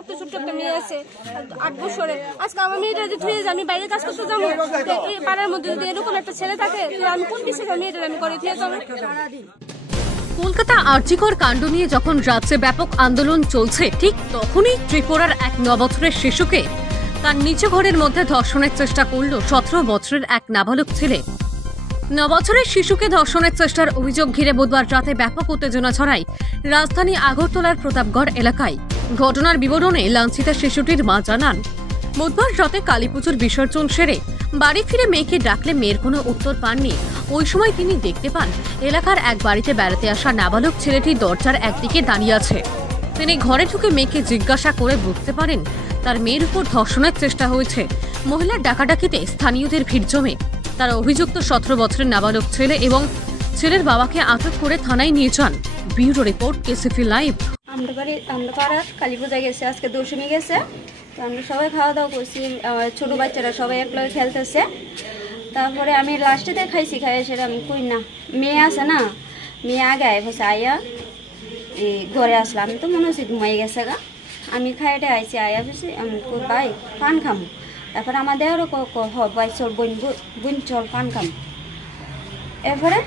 একটা ছোট্ট একটা মেয়ে আছে 8 বছরে। আজকে আমার মেয়েটা যদি ধুয়ে যায়, আমি বাইরে কাজ করতে যাবো, এই পাড়ার মধ্যে যদি এরকম একটা ছেলে থাকে, আমি কোন বিশ্বাসে মেয়েটা আমি করে ধুয়ে যাবো? কলকাতা আরজিকর কাণ্ড নিয়ে যখন রাজ্যে ব্যাপক আন্দোলন চলছে, ঠিক তখনই ত্রিপুরার এক 9 বছরের শিশুকে তার নিজ ঘরের মধ্যে ধর্ষণের চেষ্টা করল 17 বছরের এক নাবালক ছেলে। 9 বছরের শিশুকে ধর্ষণের চেষ্টার অভিযোগ ঘিরে বুধবার রাতে ব্যাপক উত্তেজনা ছড়ায় রাজধানী আগরতলার প্রতাপগড় এলাকায়। ঘটনার বিবরণে লাঞ্ছিতা শিশুটির মা জানান, বুধবার রাতে কালীপুজোর বিসর্জন সেরে বাড়ি ফিরে মেয়েকে ডাকলে মেয়ের কোনো উত্তর পাননি। ওই সময় তিনি দেখতে পান এলাকার এক বাড়িতে বেড়াতে আসা নাবালক ছেলেটি দরজার একদিকে দাঁড়িয়ে আছে। তিনি ঘরে ঢুকে মেয়েকে জিজ্ঞাসা করে বুঝতে পারেন তার মেয়ের উপর ধর্ষণের চেষ্টা হয়েছে। মহিলার ডাকাডাকিতে স্থানীয়দের ভিড় জমে। তারা অভিযুক্ত 17 বছরের নাবালক ছেলে এবং ছেলের বাবাকে আটক করে থানায় নিয়ে যান। Bureau report, KCP live. আমরা পাড়ার কালী পূজা গেছে, আজকে দশমী গেছে, তো আমরা সবাই খাওয়া দাওয়া করছি, ছোটো বাচ্চারা সবাই একলগে খেলতেছে। তারপরে আমি লাস্টেতে খাইছি, সেটা আমি কই না, মেয়ে আছে না, মেয়ে আগে বসে আয়া এই ঘরে আসলাম, আমি তো মনে হচ্ছে ঘুমাই গেছে গা। আমি খাইটে আইসি আয়া বসে আমি ভাই পান খামো, তারপরে আমাদেরও ভাই চল বোন চল পান খামো। এরপরে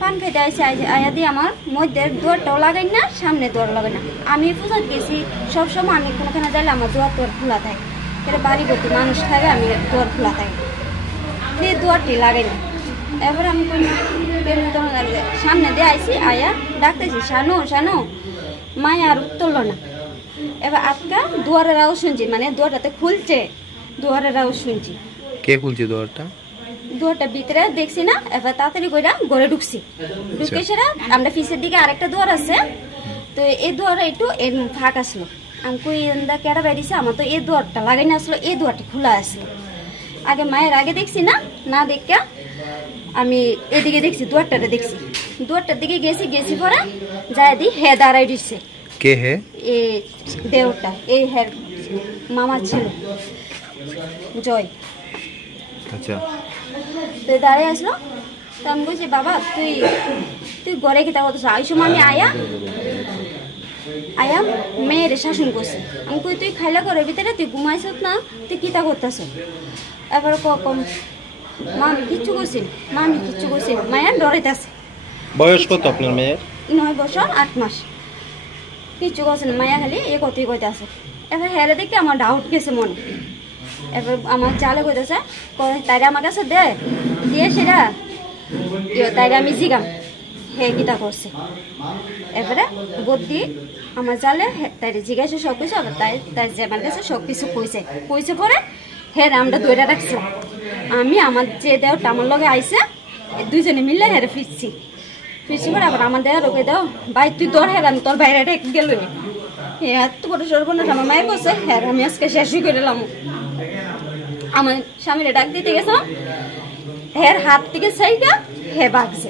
পান খেতে আইসি আয়া দিয়ে আমার মধ্যে দুয়ারটাও লাগাই না, সামনে দুয়ার লাগাই না। আমি পূজাত গেছি, সবসময় আমি কোনোখানে যাইলে আমার দুয়ার খোলা থাকে, এটা বাড়ি ভর্তি মানুষ থাকে, আমি দুয়ার খোলা থাকে, দিয়ে দুয়ারটি লাগাই না। এরপরে আমি সামনে দিয়ে আইসি আয়া ডাকতেছি, শানু শানু, মায়া আর তুলল না। এবার আজকা দুয়ারের আওয়াজ শুনছি, মানে দুয়ারটাতে খুলছে, দুয়ারের আওয়াজ শুনছি। কে খুলছে দুয়ারটা? দুয়ারটা ভিতরে দেখছি না, এবার তাড়াতাড়ি করে ঘরে ঢুকছি। ঢুকে সেটা আমরা পিছের দিকে আরেকটা দুয়ার আছে, তো এই দুয়ারে একটু এর ফাঁক আসলো। আমি কই কেটা বেরিয়েছে, আমার তো এই দুয়ারটা লাগাই না আসলো, এই দুয়ারটি খোলা আসলো। আগে মায়ের আগে দেখছি না দেখে আমি এদিকে দেখছি, দুয়ারটাতে দেখছি, দুয়ারটার দিকে গেছি পরে যাই দি হে দাঁড়াই দিচ্ছে। কে হে? এই দেওরটা, এই হের মামার ছিল জয়। আচ্ছা, তুই দাঁড়িয়ে আসলো, তো আমি বলছি বাবা তুই ঘরে খেতে করতেছ। এই সময় আমি আয়া মেয়ের শাসন করছি। আমি কই তুই খাইলা ঘরের ভিতরে, তুই ঘুমাইছ না, তুই কিতা করতেছ? এবার কম মা আমি কিচ্ছু করছি, মায়া ডরাইতেছে। বয়স কত আপনার মেয়ের? 9 বছর 8 মাস। কিচ্ছু করছে না, মায়া খালি এ কতই কইতে আছে। এবার হেরে দেখে আমার ডাউট গেছে মনে। এবার আমার চালে কইতেছে, তাইরে আমার কাছে দিয়ে সেটা তাইরে আমি জিগাম হে কিতা করছে। এবারে বুদ্ধি আমার জালে তাইরে জিগাইছে সব কিছু, আবার তাই যে আমার কাছে সব কিছু কইছে পরে হে আমরা দইটা রাখছিলাম। আমি আমার যে দেওটা আমার লগে আইসে, দুইজনে মিলে হেরে ফিরছি পরে আবার আমার দেওয়া রোকে দাও ভাই তুই তোর হের, আমি তোর বাইরে গেল এত বড় সর্বনাশ আমার মায়ের করছে। হ্যাঁ আমি আজকে শেষই করে এলাম। আমার স্বামীরে ডাক দিতে গেছিলাম, হের হাত থেকে সাইডা হে বাগছে।